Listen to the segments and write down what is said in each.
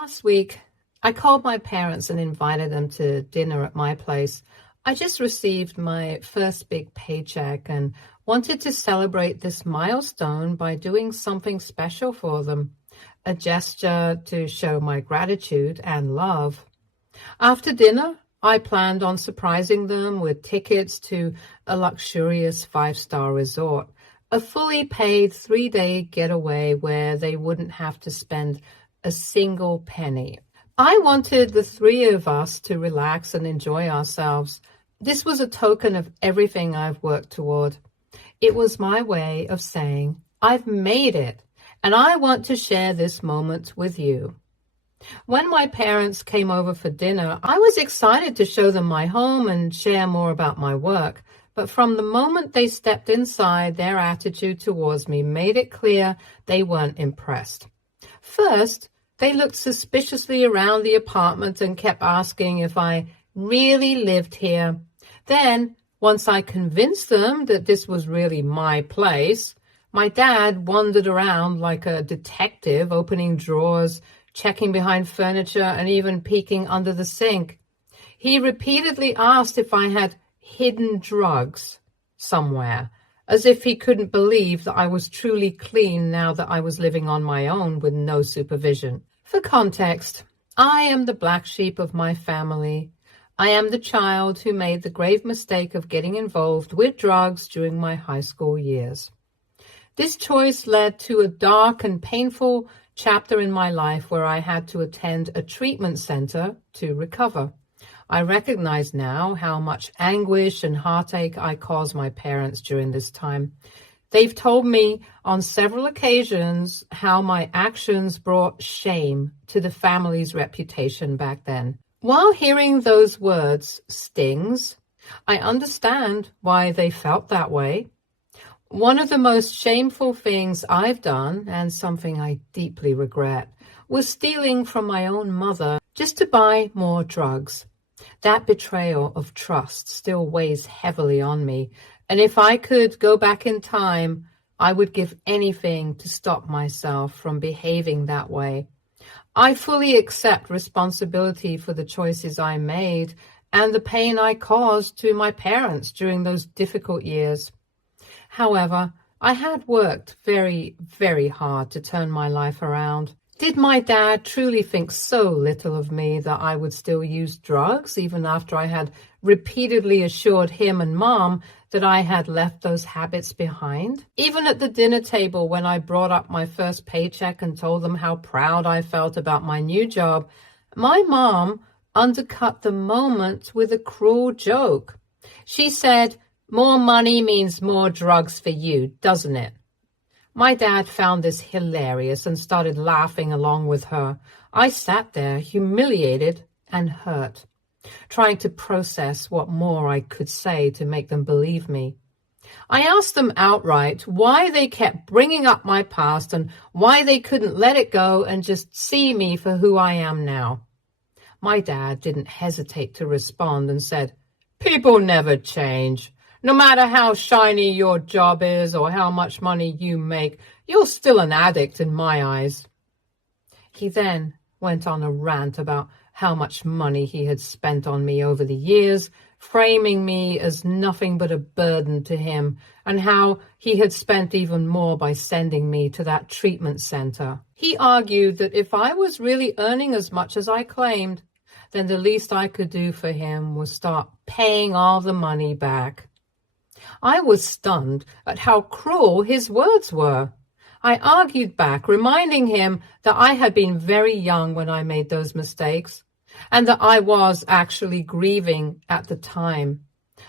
Last week, I called my parents and invited them to dinner at my place. I just received my first big paycheck and wanted to celebrate this milestone by doing something special for them, a gesture to show my gratitude and love. After dinner, I planned on surprising them with tickets to a luxurious 5-star resort, a fully paid 3-day getaway where they wouldn't have to spend a single penny. I wanted the three of us to relax and enjoy ourselves. This was a token of everything I've worked toward. It was my way of saying, I've made it, and I want to share this moment with you. When my parents came over for dinner, I was excited to show them my home and share more about my work. But from the moment they stepped inside, their attitude towards me made it clear they weren't impressed. First, they looked suspiciously around the apartment and kept asking if I really lived here. Then, once I convinced them that this was really my place, my dad wandered around like a detective, opening drawers, checking behind furniture, and even peeking under the sink. He repeatedly asked if I had hidden drugs somewhere, as if he couldn't believe that I was truly clean now that I was living on my own with no supervision. For context, I am the black sheep of my family. I am the child who made the grave mistake of getting involved with drugs during my high school years. This choice led to a dark and painful chapter in my life where I had to attend a treatment center to recover. I recognize now how much anguish and heartache I caused my parents during this time. They've told me on several occasions how my actions brought shame to the family's reputation back then. While hearing those words stings, I understand why they felt that way. One of the most shameful things I've done, and something I deeply regret, was stealing from my own mother just to buy more drugs. That betrayal of trust still weighs heavily on me, and if I could go back in time, I would give anything to stop myself from behaving that way. I fully accept responsibility for the choices I made and the pain I caused to my parents during those difficult years. However, I had worked very, very hard to turn my life around. Did my dad truly think so little of me that I would still use drugs even after I had repeatedly assured him and Mom that I had left those habits behind? Even at the dinner table when I brought up my first paycheck and told them how proud I felt about my new job, my mom undercut the moment with a cruel joke. She said, "More money means more drugs for you, doesn't it?" My dad found this hilarious and started laughing along with her. I sat there, humiliated and hurt, trying to process what more I could say to make them believe me. I asked them outright why they kept bringing up my past and why they couldn't let it go and just see me for who I am now. My dad didn't hesitate to respond and said, "People never change. No matter how shiny your job is or how much money you make, you're still an addict in my eyes." He then went on a rant about how much money he had spent on me over the years, framing me as nothing but a burden to him, and how he had spent even more by sending me to that treatment center. He argued that if I was really earning as much as I claimed, then the least I could do for him was start paying all the money back. I was stunned at how cruel his words were. I argued back, reminding him that I had been very young when I made those mistakes, and that I was actually grieving at the time.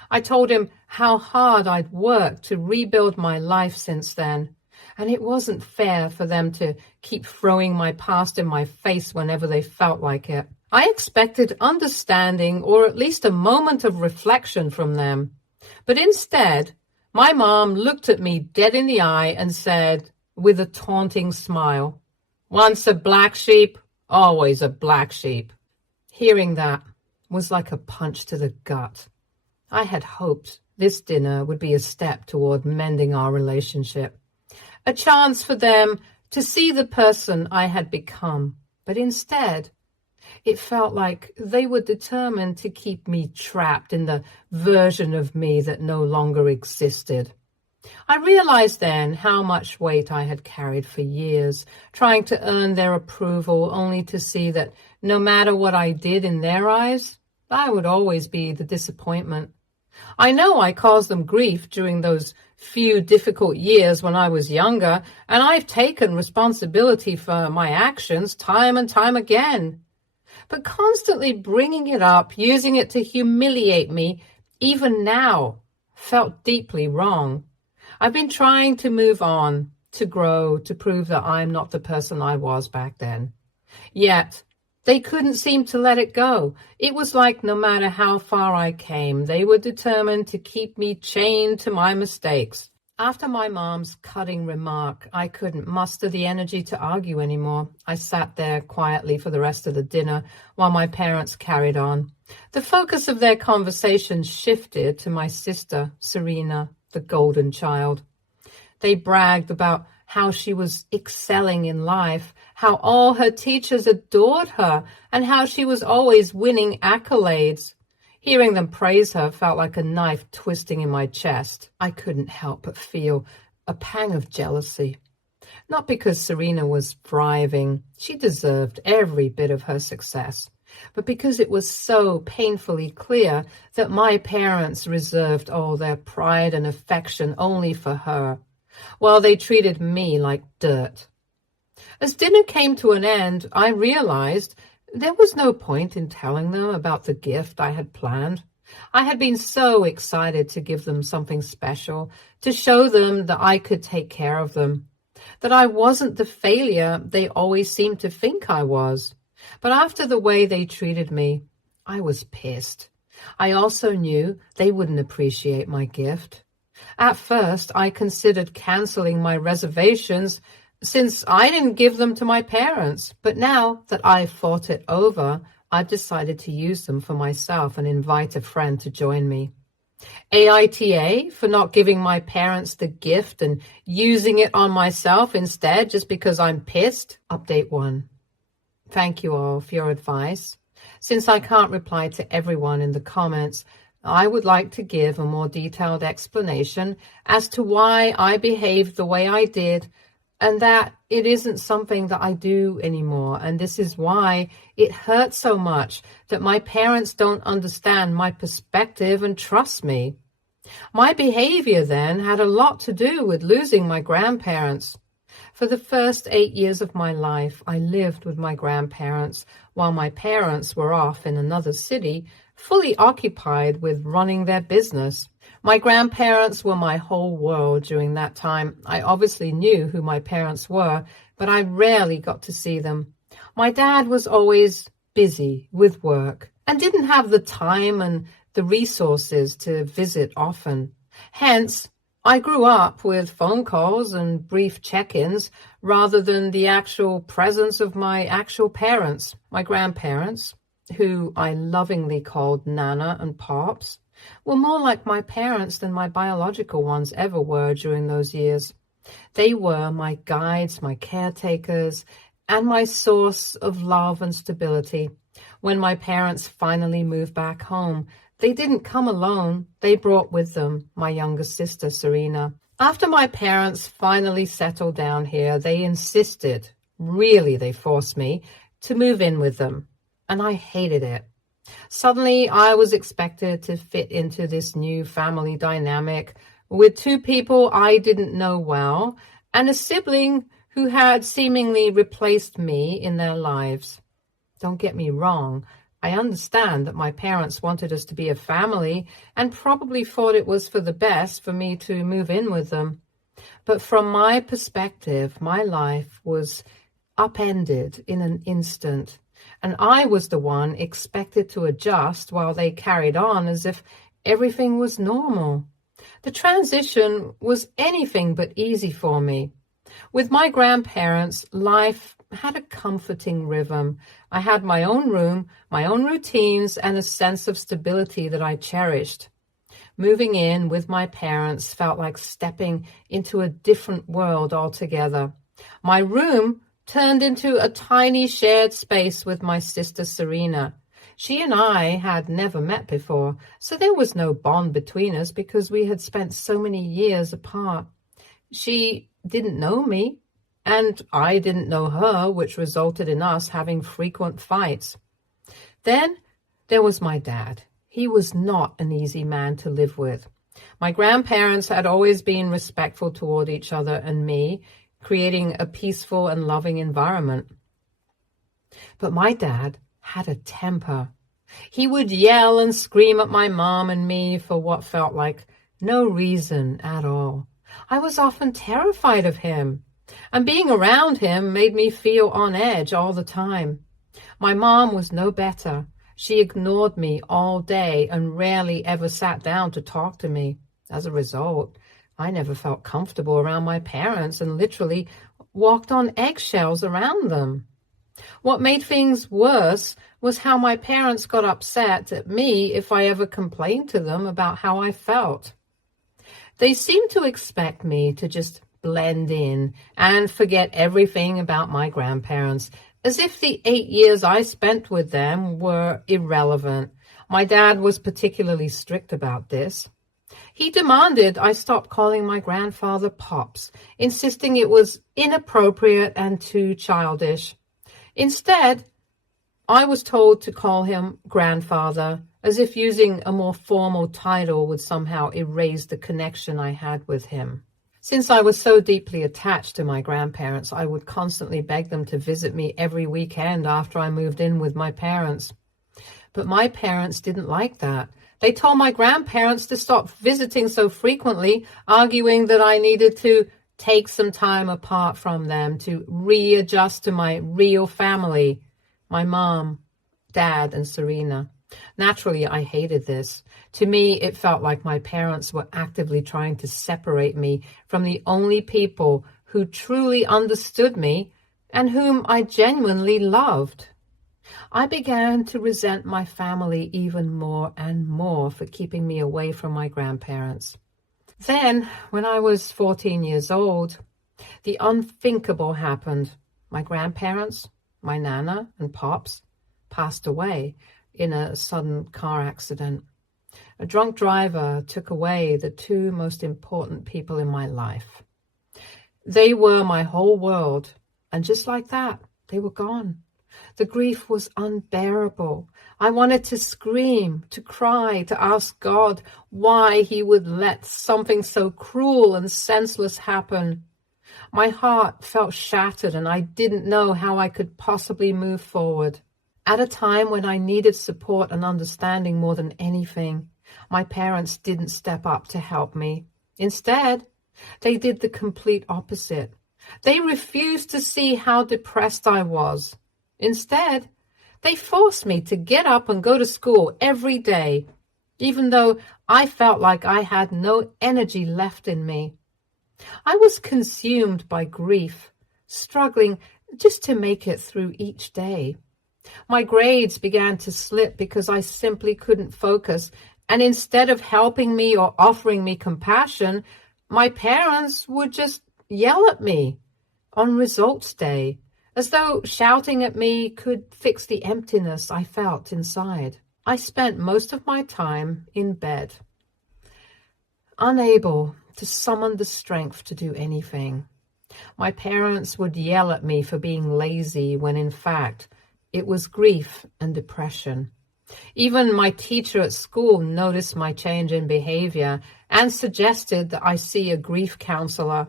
I told him how hard I'd worked to rebuild my life since then, and it wasn't fair for them to keep throwing my past in my face whenever they felt like it. I expected understanding or at least a moment of reflection from them. But instead, my mom looked at me dead in the eye and said, with a taunting smile, "Once a black sheep, always a black sheep." Hearing that was like a punch to the gut. I had hoped this dinner would be a step toward mending our relationship, a chance for them to see the person I had become But instead, it felt like they were determined to keep me trapped in the version of me that no longer existed. I realized then how much weight I had carried for years, trying to earn their approval, only to see that no matter what I did in their eyes, I would always be the disappointment. I know I caused them grief during those few difficult years when I was younger, and I've taken responsibility for my actions time and time again. But constantly bringing it up, using it to humiliate me, even now, felt deeply wrong. I've been trying to move on, to grow, to prove that I'm not the person I was back then. Yet, they couldn't seem to let it go. It was like no matter how far I came, they were determined to keep me chained to my mistakes. After my mom's cutting remark, I couldn't muster the energy to argue anymore. I sat there quietly for the rest of the dinner while my parents carried on. The focus of their conversation shifted to my sister, Serena, the golden child. They bragged about how she was excelling in life, how all her teachers adored her, and how she was always winning accolades. Hearing them praise her felt like a knife twisting in my chest. I couldn't help but feel a pang of jealousy. Not because Serena was thriving, she deserved every bit of her success, but because it was so painfully clear that my parents reserved all their pride and affection only for her, while they treated me like dirt. As dinner came to an end, I realized there was no point in telling them about the gift I had planned. I had been so excited to give them something special, to show them that I could take care of them, that I wasn't the failure they always seemed to think I was. But after the way they treated me, I was pissed. I also knew they wouldn't appreciate my gift. At first, I considered canceling my reservations since I didn't give them to my parents. But now that I've thought it over, I've decided to use them for myself and invite a friend to join me. AITA for not giving my parents the gift and using it on myself instead just because I'm pissed. Update 1. Thank you all for your advice. Since I can't reply to everyone in the comments, I would like to give a more detailed explanation as to why I behaved the way I did, and that it isn't something that I do anymore. And this is why it hurts so much that my parents don't understand my perspective and trust me. My behavior then had a lot to do with losing my grandparents. For the first 8 years of my life, I lived with my grandparents while my parents were off in another city, fully occupied with running their business. My grandparents were my whole world during that time. I obviously knew who my parents were, but I rarely got to see them. My dad was always busy with work and didn't have the time and the resources to visit often. Hence, I grew up with phone calls and brief check-ins rather than the actual presence of my actual parents. My grandparents, who I lovingly called Nana and Pops, were more like my parents than my biological ones ever were during those years. They were my guides, my caretakers, and my source of love and stability. When my parents finally moved back home, they didn't come alone. They brought with them my younger sister, Serena. After my parents finally settled down here, they insisted, really they forced me, to move in with them. And I hated it. Suddenly, I was expected to fit into this new family dynamic with two people I didn't know well and a sibling who had seemingly replaced me in their lives. Don't get me wrong. I understand that my parents wanted us to be a family and probably thought it was for the best for me to move in with them. But from my perspective, my life was upended in an instant. And I was the one expected to adjust while they carried on as if everything was normal. The transition was anything but easy for me. With my grandparents, life had a comforting rhythm. I had my own room, my own routines, and a sense of stability that I cherished. Moving in with my parents felt like stepping into a different world altogether. My room turned into a tiny shared space with my sister Serena. She and I had never met before, so there was no bond between us because we had spent so many years apart. She didn't know me, and I didn't know her, which resulted in us having frequent fights. Then there was my dad. He was not an easy man to live with. My grandparents had always been respectful toward each other and me, creating a peaceful and loving environment. But my dad had a temper. He would yell and scream at my mom and me for what felt like no reason at all. I was often terrified of him, and being around him made me feel on edge all the time. My mom was no better. She ignored me all day and rarely ever sat down to talk to me. As a result, I never felt comfortable around my parents and literally walked on eggshells around them. What made things worse was how my parents got upset at me if I ever complained to them about how I felt. They seemed to expect me to just blend in and forget everything about my grandparents, as if the 8 years I spent with them were irrelevant. My dad was particularly strict about this. He demanded I stop calling my grandfather Pops, insisting it was inappropriate and too childish. Instead, I was told to call him grandfather, as if using a more formal title would somehow erase the connection I had with him. Since I was so deeply attached to my grandparents, I would constantly beg them to visit me every weekend after I moved in with my parents. But my parents didn't like that. They told my grandparents to stop visiting so frequently, arguing that I needed to take some time apart from them to readjust to my real family, my mom, dad, and Serena. Naturally, I hated this. To me, it felt like my parents were actively trying to separate me from the only people who truly understood me and whom I genuinely loved. I began to resent my family even more and more for keeping me away from my grandparents. Then, when I was 14 years old, the unthinkable happened. My grandparents, my Nana and Pops, passed away in a sudden car accident. A drunk driver took away the two most important people in my life. They were my whole world, and just like that, they were gone. The grief was unbearable. I wanted to scream, to cry, to ask God why he would let something so cruel and senseless happen. My heart felt shattered, and I didn't know how I could possibly move forward. At a time when I needed support and understanding more than anything, my parents didn't step up to help me. Instead, they did the complete opposite. They refused to see how depressed I was. Instead, they forced me to get up and go to school every day, even though I felt like I had no energy left in me. I was consumed by grief, struggling just to make it through each day. My grades began to slip because I simply couldn't focus, and instead of helping me or offering me compassion, my parents would just yell at me on results day, as though shouting at me could fix the emptiness I felt inside. I spent most of my time in bed, unable to summon the strength to do anything. My parents would yell at me for being lazy when in fact it was grief and depression. Even my teacher at school noticed my change in behavior and suggested that I see a grief counselor.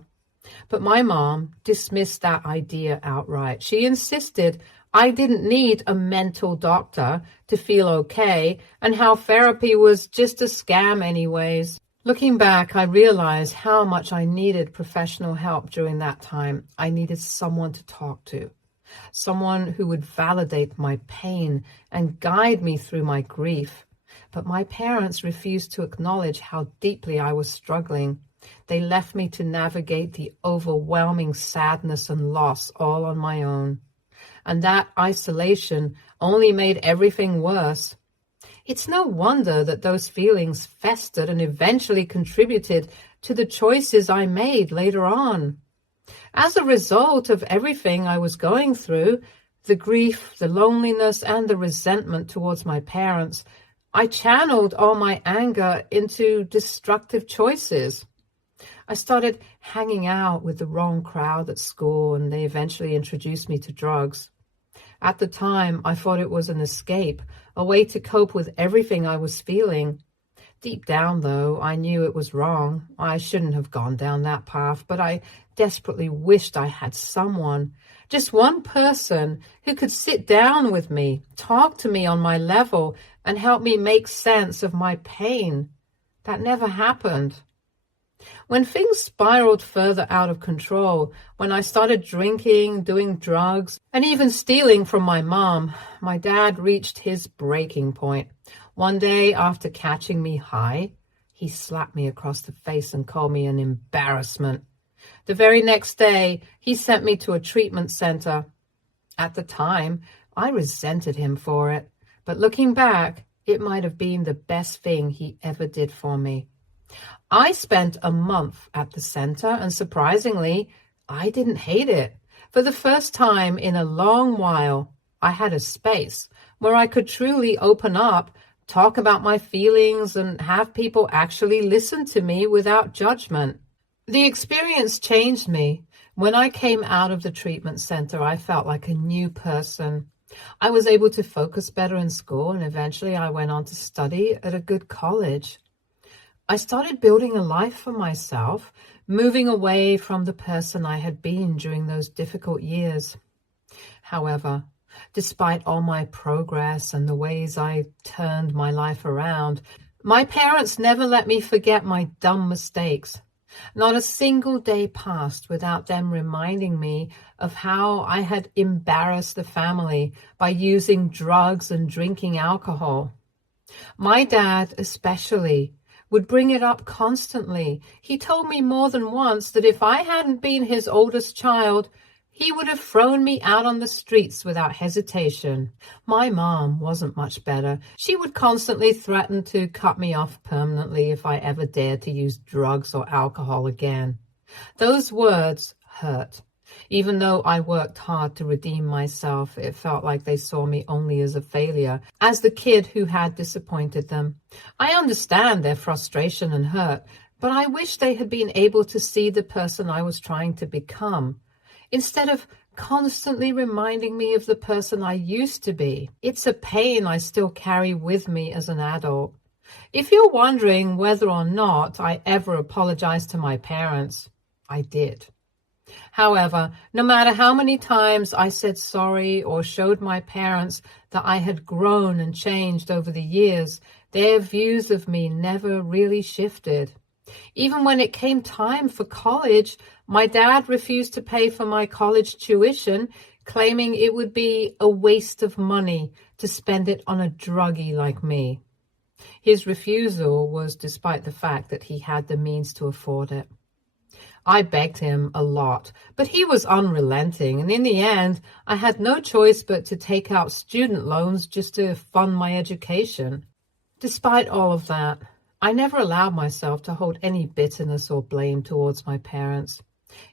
But my mom dismissed that idea outright. She insisted I didn't need a mental doctor to feel okay, and how therapy was just a scam anyways. Looking back, I realized how much I needed professional help during that time. I needed someone to talk to, someone who would validate my pain and guide me through my grief. But my parents refused to acknowledge how deeply I was struggling. They left me to navigate the overwhelming sadness and loss all on my own. And that isolation only made everything worse. It's no wonder that those feelings festered and eventually contributed to the choices I made later on. As a result of everything I was going through, the grief, the loneliness, and the resentment towards my parents, I channeled all my anger into destructive choices. I started hanging out with the wrong crowd at school, and they eventually introduced me to drugs. At the time, I thought it was an escape, a way to cope with everything I was feeling. Deep down, though, I knew it was wrong. I shouldn't have gone down that path, but I desperately wished I had someone, just one person, who could sit down with me, talk to me on my level, and help me make sense of my pain. That never happened. When things spiraled further out of control, when I started drinking, doing drugs, and even stealing from my mom, my dad reached his breaking point. One day, after catching me high, he slapped me across the face and called me an embarrassment. The very next day, he sent me to a treatment center. At the time, I resented him for it, but looking back, it might have been the best thing he ever did for me. I spent a month at the center, and surprisingly, I didn't hate it. For the first time in a long while, I had a space where I could truly open up, talk about my feelings, and have people actually listen to me without judgment. The experience changed me. When I came out of the treatment center, I felt like a new person. I was able to focus better in school, and eventually I went on to study at a good college. I started building a life for myself, moving away from the person I had been during those difficult years. However, despite all my progress and the ways I turned my life around, my parents never let me forget my dumb mistakes. Not a single day passed without them reminding me of how I had embarrassed the family by using drugs and drinking alcohol. My dad, especially, would bring it up constantly. He told me more than once that if I hadn't been his oldest child, he would have thrown me out on the streets without hesitation. My mom wasn't much better. She would constantly threaten to cut me off permanently if I ever dared to use drugs or alcohol again. Those words hurt. Even though I worked hard to redeem myself, it felt like they saw me only as a failure, as the kid who had disappointed them. I understand their frustration and hurt, but I wish they had been able to see the person I was trying to become, instead of constantly reminding me of the person I used to be. It's a pain I still carry with me as an adult. If you're wondering whether or not I ever apologized to my parents, I did. However, no matter how many times I said sorry or showed my parents that I had grown and changed over the years, their views of me never really shifted. Even when it came time for college, my dad refused to pay for my college tuition, claiming it would be a waste of money to spend it on a druggie like me. His refusal was despite the fact that he had the means to afford it. I begged him a lot, but he was unrelenting, and in the end, I had no choice but to take out student loans just to fund my education. Despite all of that, I never allowed myself to hold any bitterness or blame towards my parents.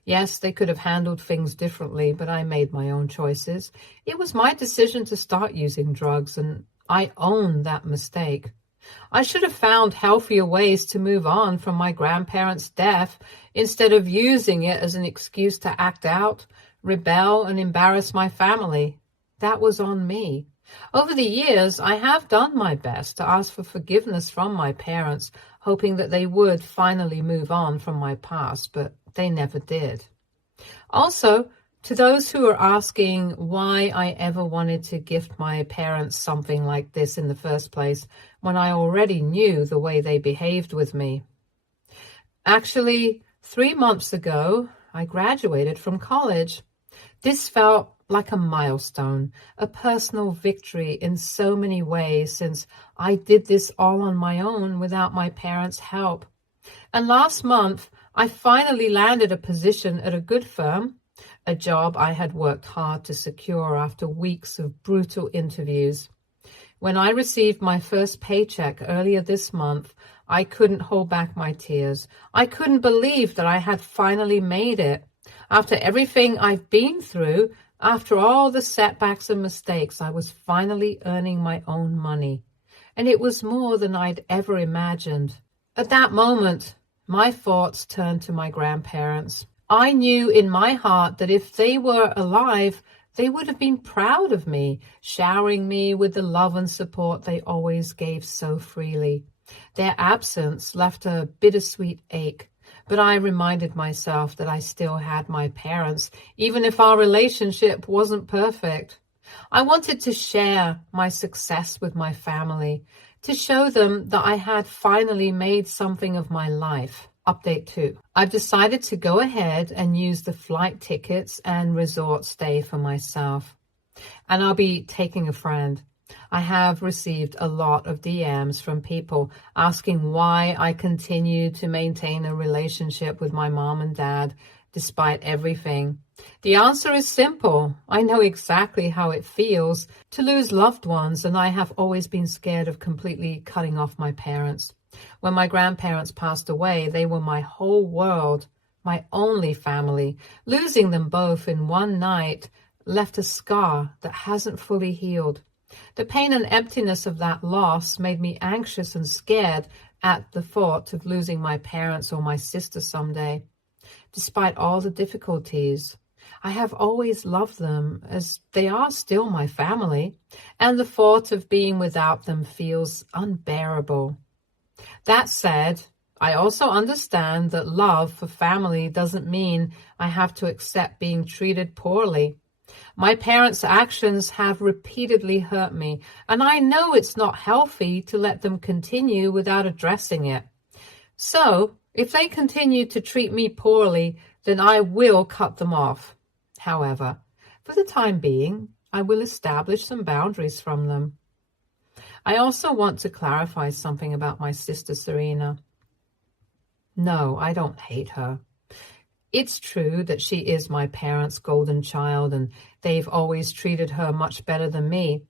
Yes, they could have handled things differently, but I made my own choices. It was my decision to start using drugs, and I own that mistake. I should have found healthier ways to move on from my grandparents' death instead of using it as an excuse to act out, rebel, and embarrass my family. That was on me. Over the years, I have done my best to ask for forgiveness from my parents, hoping that they would finally move on from my past, but they never did. Also, to those who are asking why I ever wanted to gift my parents something like this in the first place, when I already knew the way they behaved with me. Actually, 3 months ago, I graduated from college. This felt like a milestone, a personal victory in so many ways, since I did this all on my own without my parents' help. And last month, I finally landed a position at a good firm, a job I had worked hard to secure after weeks of brutal interviews. When I received my first paycheck earlier this month, I couldn't hold back my tears. I couldn't believe that I had finally made it. After everything I've been through, after all the setbacks and mistakes, I was finally earning my own money. And it was more than I'd ever imagined. At that moment, my thoughts turned to my grandparents. I knew in my heart that if they were alive, they would have been proud of me, showering me with the love and support they always gave so freely. Their absence left a bittersweet ache, but I reminded myself that I still had my parents, even if our relationship wasn't perfect. I wanted to share my success with my family, to show them that I had finally made something of my life. Update 2. I've decided to go ahead and use the flight tickets and resort stay for myself. And I'll be taking a friend. I have received a lot of DMs from people asking why I continue to maintain a relationship with my mom and dad despite everything. The answer is simple. I know exactly how it feels to lose loved ones, and I have always been scared of completely cutting off my parents. When my grandparents passed away, they were my whole world, my only family. Losing them both in one night left a scar that hasn't fully healed. The pain and emptiness of that loss made me anxious and scared at the thought of losing my parents or my sister someday. Despite all the difficulties, I have always loved them, as they are still my family, and the thought of being without them feels unbearable. That said, I also understand that love for family doesn't mean I have to accept being treated poorly. My parents' actions have repeatedly hurt me, and I know it's not healthy to let them continue without addressing it. So, if they continue to treat me poorly, then I will cut them off. However, for the time being, I will establish some boundaries from them. I also want to clarify something about my sister Serena. No, I don't hate her. It's true that she is my parents' golden child, and they've always treated her much better than me.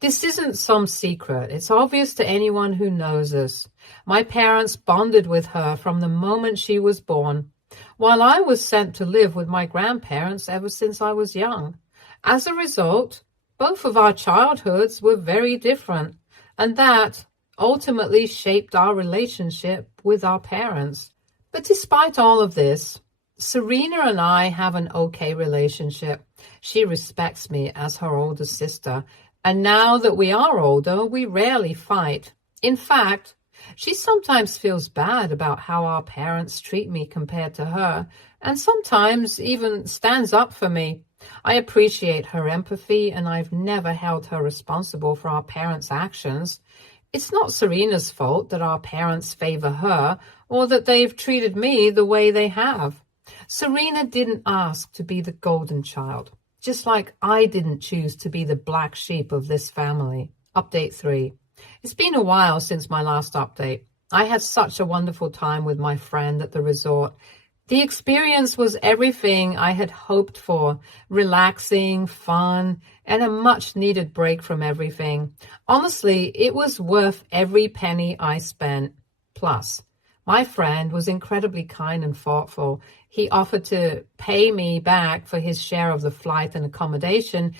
This isn't some secret. It's obvious to anyone who knows us. My parents bonded with her from the moment she was born, while I was sent to live with my grandparents ever since I was young. As a result, both of our childhoods were very different, and that ultimately shaped our relationship with our parents. But despite all of this, Serena and I have an okay relationship. She respects me as her older sister, and now that we are older, we rarely fight. In fact, she sometimes feels bad about how our parents treat me compared to her, and sometimes even stands up for me. I appreciate her empathy, and I've never held her responsible for our parents' actions. It's not Serena's fault that our parents favor her, or that they've treated me the way they have. Serena didn't ask to be the golden child, just like I didn't choose to be the black sheep of this family. Update 3. It's been a while since my last update. I had such a wonderful time with my friend at the resort. The experience was everything I had hoped for: relaxing, fun, and a much-needed break from everything. Honestly, it was worth every penny I spent. Plus, my friend was incredibly kind and thoughtful. He offered to pay me back for his share of the flight and accommodation,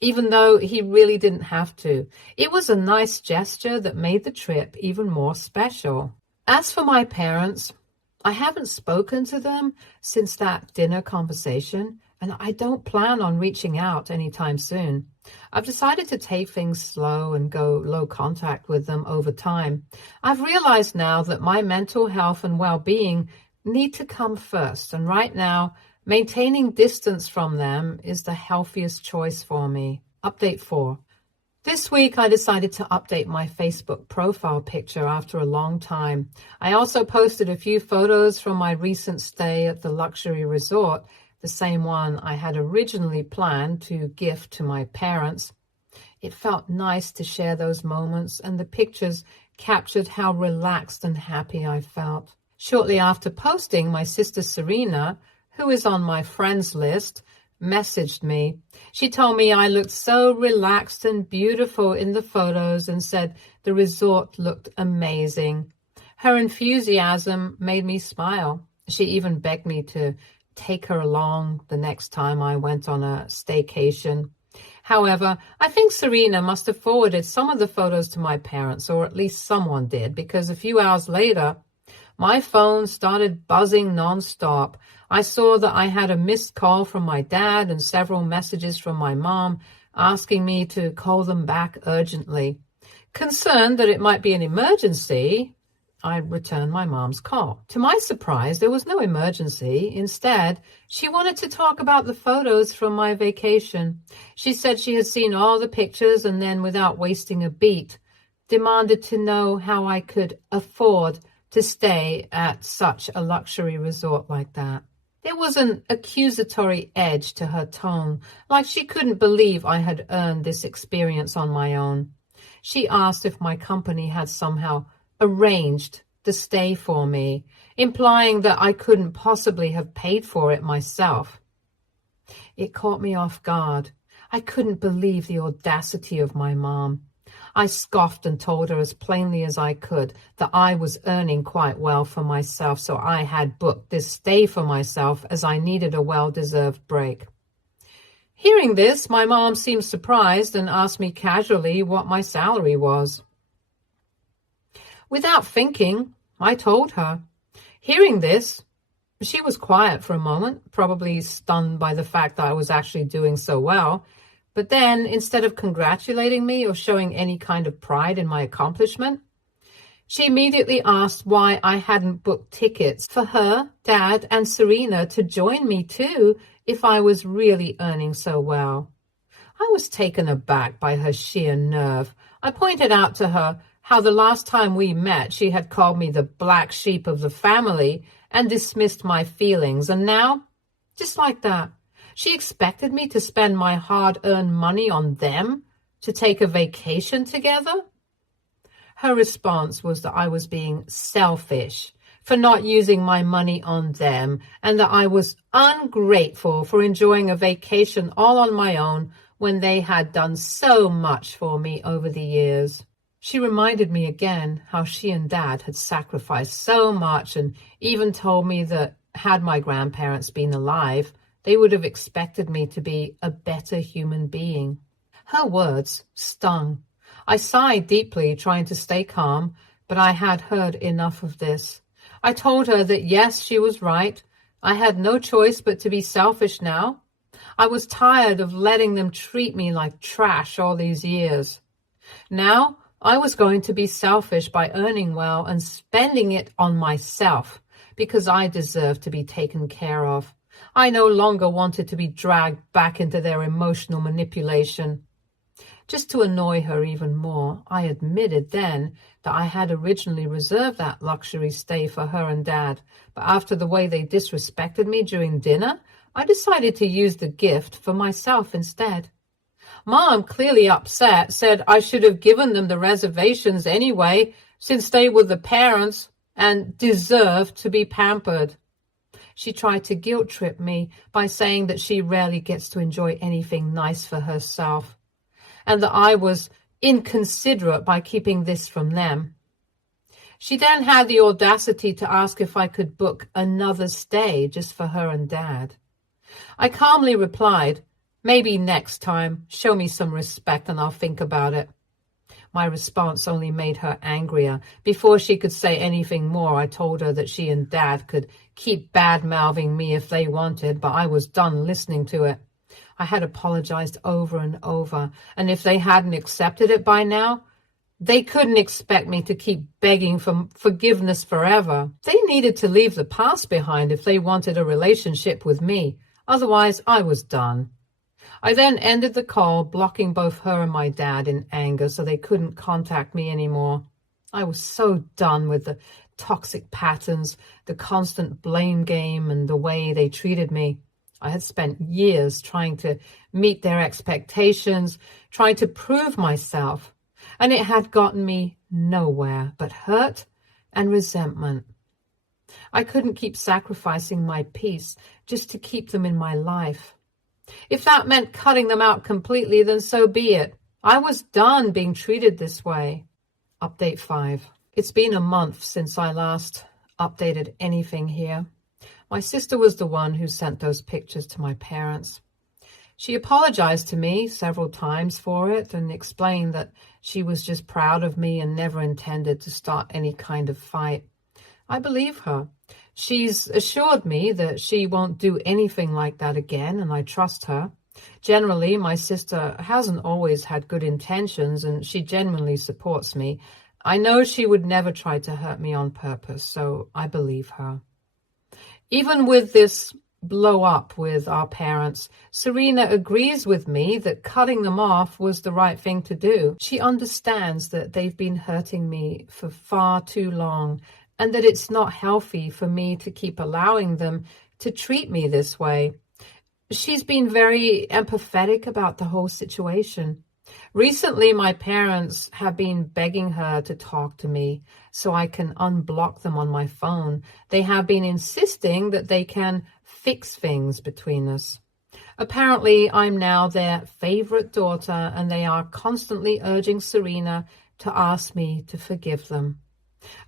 even though he really didn't have to. It was a nice gesture that made the trip even more special. As for my parents, I haven't spoken to them since that dinner conversation, and I don't plan on reaching out anytime soon. I've decided to take things slow and go low contact with them over time. I've realized now that my mental health and well-being need to come first, and right now, maintaining distance from them is the healthiest choice for me. Update 4. This week, I decided to update my Facebook profile picture after a long time. I also posted a few photos from my recent stay at the luxury resort, the same one I had originally planned to gift to my parents. It felt nice to share those moments, and the pictures captured how relaxed and happy I felt. Shortly after posting, my sister Serena, who is on my friends list, messaged me. She told me I looked so relaxed and beautiful in the photos and said the resort looked amazing. Her enthusiasm made me smile. She even begged me to take her along the next time I went on a staycation. However, I think Serena must have forwarded some of the photos to my parents, or at least someone did, because a few hours later, my phone started buzzing nonstop. I saw that I had a missed call from my dad and several messages from my mom asking me to call them back urgently. Concerned that it might be an emergency, I returned my mom's call. To my surprise, there was no emergency. Instead, she wanted to talk about the photos from my vacation. She said she had seen all the pictures and then, without wasting a beat, demanded to know how I could afford to stay at such a luxury resort like that. There was an accusatory edge to her tone, like she couldn't believe I had earned this experience on my own. She asked if my company had somehow arranged the stay for me, implying that I couldn't possibly have paid for it myself. It caught me off guard. I couldn't believe the audacity of my mom. I scoffed and told her as plainly as I could that I was earning quite well for myself, so I had booked this stay for myself as I needed a well-deserved break. Hearing this, my mom seemed surprised and asked me casually what my salary was. Without thinking, I told her. Hearing this, she was quiet for a moment, probably stunned by the fact that I was actually doing so well. But then, instead of congratulating me or showing any kind of pride in my accomplishment, she immediately asked why I hadn't booked tickets for her, Dad, and Serena to join me too if I was really earning so well. I was taken aback by her sheer nerve. I pointed out to her how the last time we met she had called me the black sheep of the family and dismissed my feelings, and now, just like that, she expected me to spend my hard-earned money on them, to take a vacation together? Her response was that I was being selfish for not using my money on them, and that I was ungrateful for enjoying a vacation all on my own when they had done so much for me over the years. She reminded me again how she and Dad had sacrificed so much, and even told me that had my grandparents been alive, they would have expected me to be a better human being. Her words stung. I sighed deeply, trying to stay calm, but I had heard enough of this. I told her that yes, she was right. I had no choice but to be selfish now. I was tired of letting them treat me like trash all these years. Now, I was going to be selfish by earning well and spending it on myself, because I deserved to be taken care of. I no longer wanted to be dragged back into their emotional manipulation. Just to annoy her even more, I admitted then that I had originally reserved that luxury stay for her and Dad, but after the way they disrespected me during dinner, I decided to use the gift for myself instead. Mom, clearly upset, said I should have given them the reservations anyway, since they were the parents and deserved to be pampered. She tried to guilt-trip me by saying that she rarely gets to enjoy anything nice for herself, and that I was inconsiderate by keeping this from them. She then had the audacity to ask if I could book another stay just for her and Dad. I calmly replied, "Maybe next time, show me some respect and I'll think about it." My response only made her angrier. Before she could say anything more, I told her that she and Dad could keep bad-mouthing me if they wanted, but I was done listening to it. I had apologized over and over, and if they hadn't accepted it by now, they couldn't expect me to keep begging for forgiveness forever. They needed to leave the past behind if they wanted a relationship with me. Otherwise, I was done. I then ended the call, blocking both her and my dad in anger so they couldn't contact me anymore. I was so done with the toxic patterns, the constant blame game, and the way they treated me. I had spent years trying to meet their expectations, trying to prove myself, and it had gotten me nowhere but hurt and resentment. I couldn't keep sacrificing my peace just to keep them in my life. If that meant cutting them out completely, then so be it. I was done being treated this way. Update 5. It's been a month since I last updated anything here. My sister was the one who sent those pictures to my parents. She apologized to me several times for it and explained that she was just proud of me and never intended to start any kind of fight. I believe her. She's assured me that she won't do anything like that again, and I trust her. Generally, my sister hasn't always had good intentions, and she genuinely supports me. I know she would never try to hurt me on purpose, so I believe her. Even with this blow up with our parents, Serena agrees with me that cutting them off was the right thing to do. She understands that they've been hurting me for far too long, and that it's not healthy for me to keep allowing them to treat me this way. She's been very empathetic about the whole situation. Recently, my parents have been begging her to talk to me so I can unblock them on my phone. They have been insisting that they can fix things between us. Apparently, I'm now their favorite daughter, and they are constantly urging Serena to ask me to forgive them.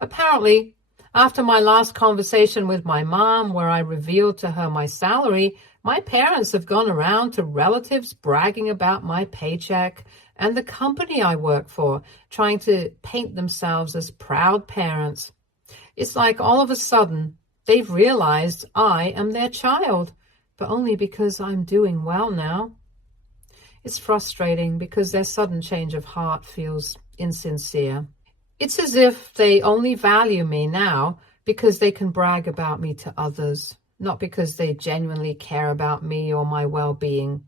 Apparently, after my last conversation with my mom, where I revealed to her my salary, my parents have gone around to relatives bragging about my paycheck and the company I work for, trying to paint themselves as proud parents. It's like all of a sudden they've realized I am their child, but only because I'm doing well now. It's frustrating because their sudden change of heart feels insincere. It's as if they only value me now because they can brag about me to others, not because they genuinely care about me or my well-being.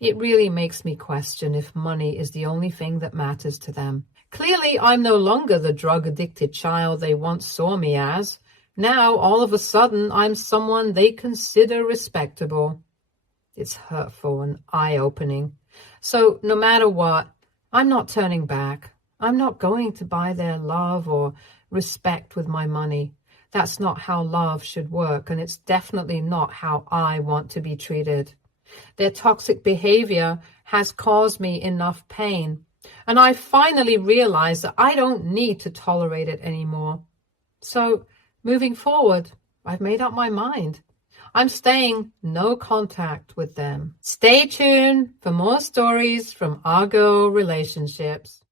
It really makes me question if money is the only thing that matters to them. Clearly, I'm no longer the drug-addicted child they once saw me as. Now, all of a sudden, I'm someone they consider respectable. It's hurtful and eye-opening. So, no matter what, I'm not turning back. I'm not going to buy their love or respect with my money. That's not how love should work, and it's definitely not how I want to be treated. Their toxic behavior has caused me enough pain, and I finally realized that I don't need to tolerate it anymore. So, moving forward, I've made up my mind. I'm staying no contact with them. Stay tuned for more stories from Argo Relationships.